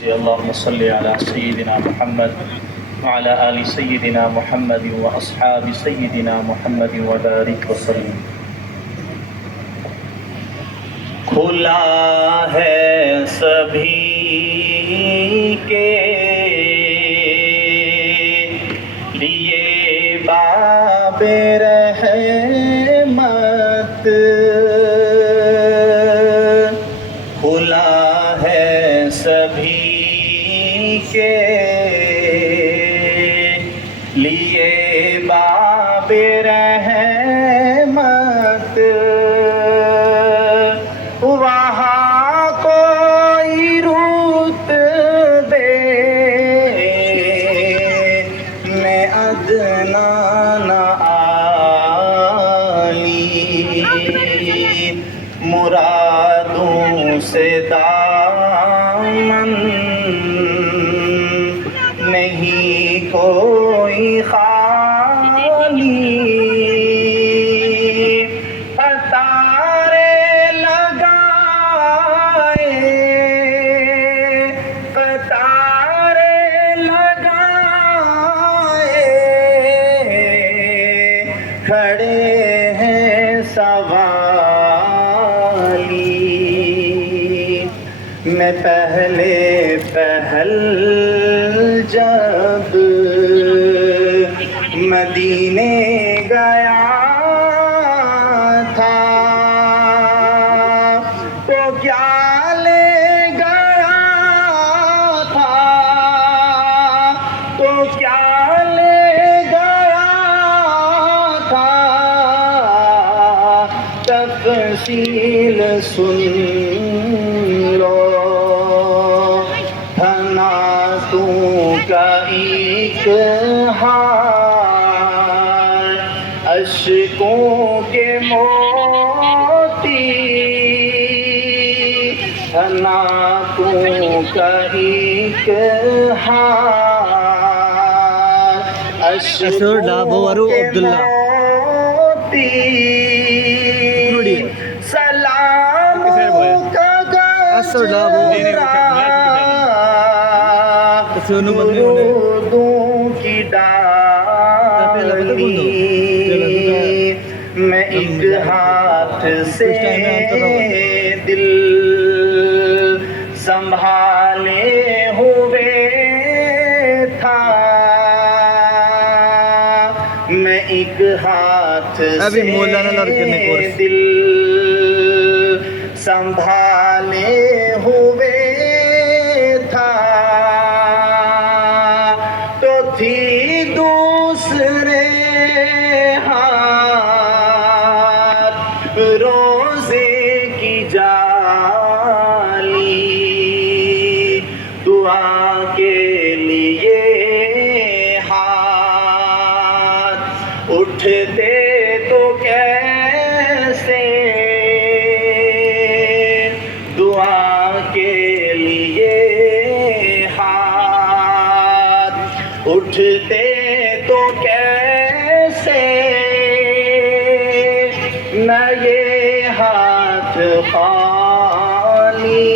अल्लाहुम्मा सल्लि अला सय्यिदिना मुहम्मद व अला आलि सय्यिदिना मुहम्मद व अस्हाबि सय्यिदिना मुहम्मद व बारिक वसल्लम। खुला है सभी के लिए बाबे रहमत, खुला है सभी के लिए बाबे रहमत। वहाँ कोई रुतबे में अदना न आली, मुरादों से दामन नहीं कोई खाली। कतारे लगाए, कतारे लगाए खड़े हैं सवाली। मैं पहले पहल जब मदीने गया था तो क्या ले गया था, तो क्या ले गया था। तफसील सुन लो, नातों का एक हार, अश्कों के मोती, नातों का एक हार, अश्कों के मोती। सलामों का दुरूदों की डाली, मैं एक हाथ से दिल संभाले हुए था, मैं एक हाथ से दिल संभाले हुए था। तो थी दूसरे हाथ रोज़े की जाली, दुआ के लिए हाथ उठते तो कैसे, दुआ के लिए हाथ उठते तो कैसे। न ये हाथ खाली,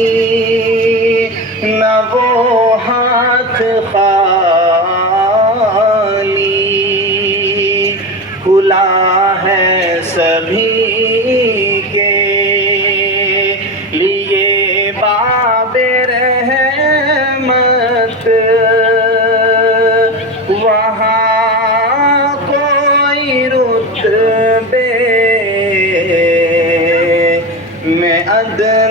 न वो हाथ खाली, खुला है सभी के लिए बाबे रहमत। वहाँ कोई रुतबे में अदना